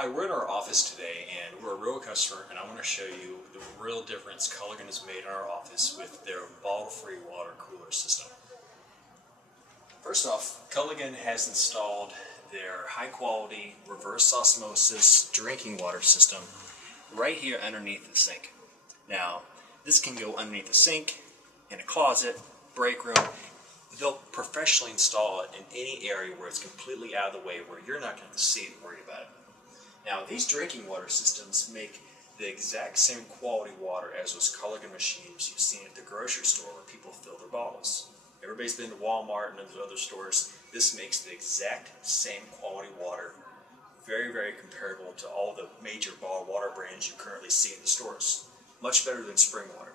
Hi, we're in our office today and we're a real customer, and I want to show you the real difference Culligan has made in our office with their bottle-free water cooler system. First off, Culligan has installed their high-quality reverse osmosis drinking water system right here underneath the sink. Now, this can go underneath the sink, in a closet, break room. They'll professionally install it in any area where it's completely out of the way, where you're not going to see it and worry about it. Now, these drinking water systems make the exact same quality water as those Culligan machines you've seen at the grocery store where people fill their bottles. Everybody's been to Walmart and those other stores. This makes the exact same quality water, very, very comparable to all the major bottled water brands you currently see in the stores. Much better than spring water.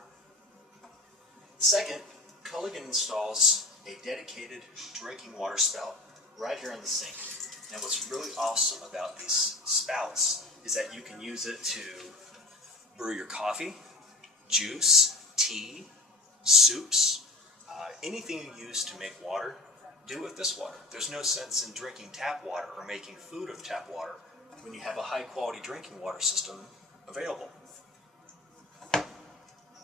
Second, Culligan installs a dedicated drinking water spout right here on the sink. Now, what's really awesome about these spouts is that you can use it to brew your coffee, juice, tea, soups, anything you use to make water, do with this water. There's no sense in drinking tap water or making food of tap water when you have a high quality drinking water system available.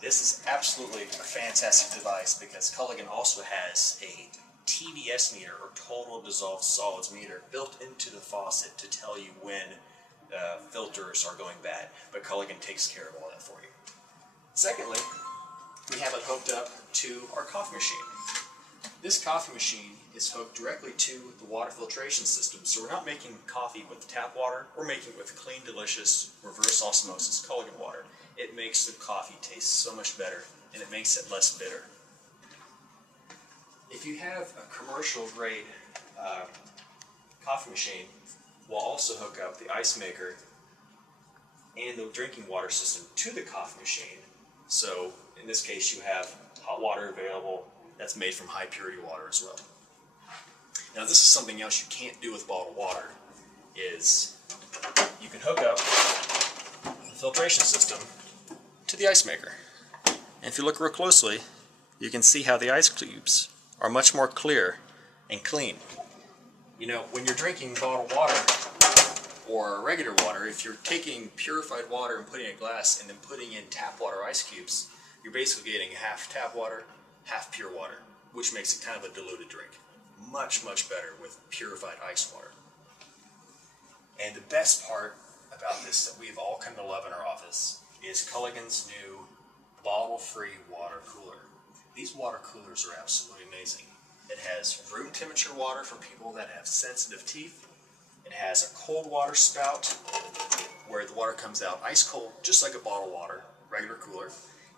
This is absolutely a fantastic device because Culligan also has a TDS meter, or total dissolved solids meter, built into the faucet to tell you when filters are going bad, but Culligan takes care of all that for you. Secondly, we have it hooked up to our coffee machine. This coffee machine is hooked directly to the water filtration system, so we're not making coffee with tap water, we're making it with clean, delicious, reverse osmosis Culligan water. It makes the coffee taste so much better, and it makes it less bitter. If you have a commercial grade coffee machine, we'll also hook up the ice maker and the drinking water system to the coffee machine. So in this case, you have hot water available that's made from high purity water as well. Now, this is something else you can't do with bottled water, is you can hook up the filtration system to the ice maker. And if you look real closely, you can see how the ice cubes are much more clear and clean. You know, when you're drinking bottled water or regular water, if you're taking purified water and putting it in a glass and then putting in tap water ice cubes, you're basically getting half tap water, half pure water, which makes it kind of a diluted drink. Much, much better with purified ice water. And the best part about this that we've all come to love in our office is Culligan's new bottle-free water cooler. These water coolers are absolutely amazing. It has room temperature water for people that have sensitive teeth. It has a cold water spout where the water comes out ice cold, just like a bottled water, regular cooler.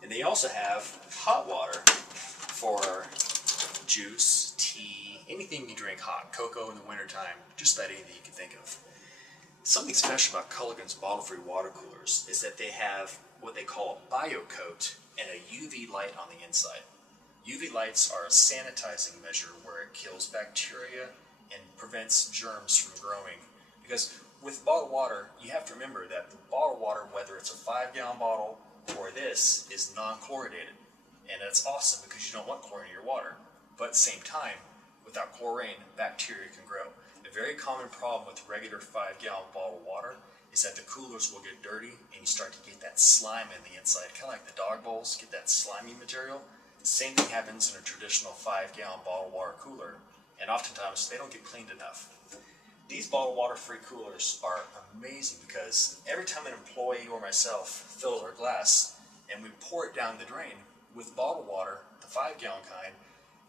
And they also have hot water for juice, tea, anything you drink hot, cocoa in the wintertime, just about anything you can think of. Something special about Culligan's bottle-free water coolers is that they have what they call a biocoat and a UV light on the inside. UV lights are a sanitizing measure where it kills bacteria and prevents germs from growing. Because with bottled water, you have to remember that the bottled water, whether it's a 5-gallon bottle or this, is non-chlorinated. And that's awesome because you don't want chlorine in your water. But at the same time, without chlorine, bacteria can grow. A very common problem with regular 5-gallon bottled water is that the coolers will get dirty and you start to get that slime in the inside. Kind of like the dog bowls get that slimy material. Same thing happens in a traditional 5-gallon bottled water cooler, and oftentimes they don't get cleaned enough. These bottled water free coolers are amazing because every time an employee or myself fills our glass and we pour it down the drain, with bottled water, the 5-gallon kind,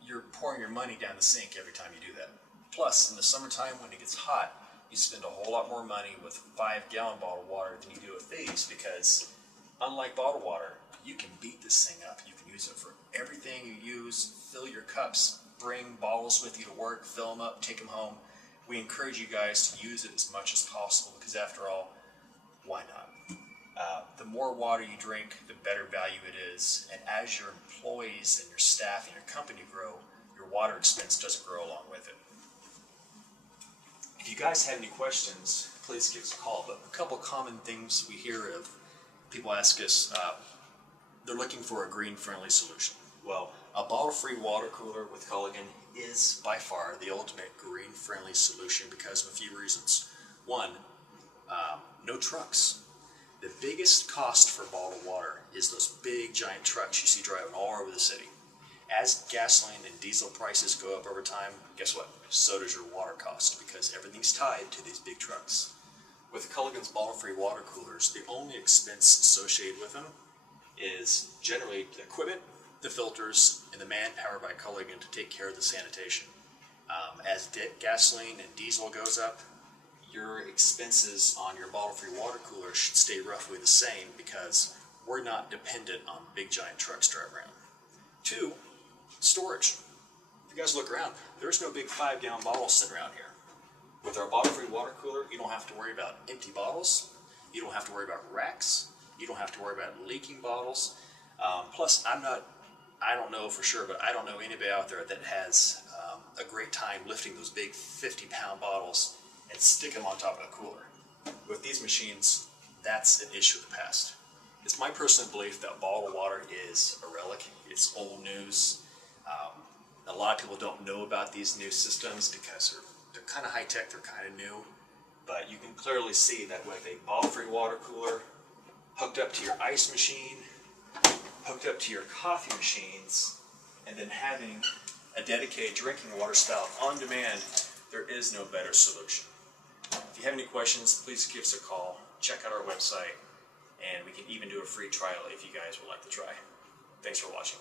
you're pouring your money down the sink every time you do that. Plus, in the summertime when it gets hot, you spend a whole lot more money with 5-gallon bottled water than you do with these because, unlike bottled water, you can beat this thing up. You can use it for everything you use. Fill your cups, bring bottles with you to work, fill them up, take them home. We encourage you guys to use it as much as possible because, after all, why not? The more water you drink, the better value it is. And as your employees and your staff and your company grow, your water expense doesn't grow along with it. If you guys have any questions, please give us a call. But a couple common things we hear of, people ask us, they're looking for a green-friendly solution. Well, a bottle-free water cooler with Culligan is by far the ultimate green-friendly solution because of a few reasons. One, no trucks. The biggest cost for bottled water is those big giant trucks you see driving all over the city. As gasoline and diesel prices go up over time, guess what? So does your water cost, because everything's tied to these big trucks. With Culligan's bottle-free water coolers, the only expense associated with them is generally the equipment, the filters, and the manpower by Culligan to take care of the sanitation. As gasoline and diesel goes up, your expenses on your bottle-free water cooler should stay roughly the same, because we're not dependent on big giant trucks driving around. 2, storage. If you guys look around, there's no big 5-gallon bottles sitting around here. With our bottle-free water cooler, you don't have to worry about empty bottles. You don't have to worry about racks. You don't have to worry about leaking bottles. Plus, I don't know for sure, but I don't know anybody out there that has a great time lifting those big 50-pound bottles and stick them on top of the cooler. With these machines, that's an issue of the past. It's my personal belief that bottled water is a relic. It's old news. A lot of people don't know about these new systems because they're kind of high-tech, they're kind of new. But you can clearly see that with a bottle-free water cooler hooked up to your ice machine, hooked up to your coffee machines, and then having a dedicated drinking water spout on demand, there is no better solution. If you have any questions, please give us a call, check out our website, and we can even do a free trial if you guys would like to try. Thanks for watching.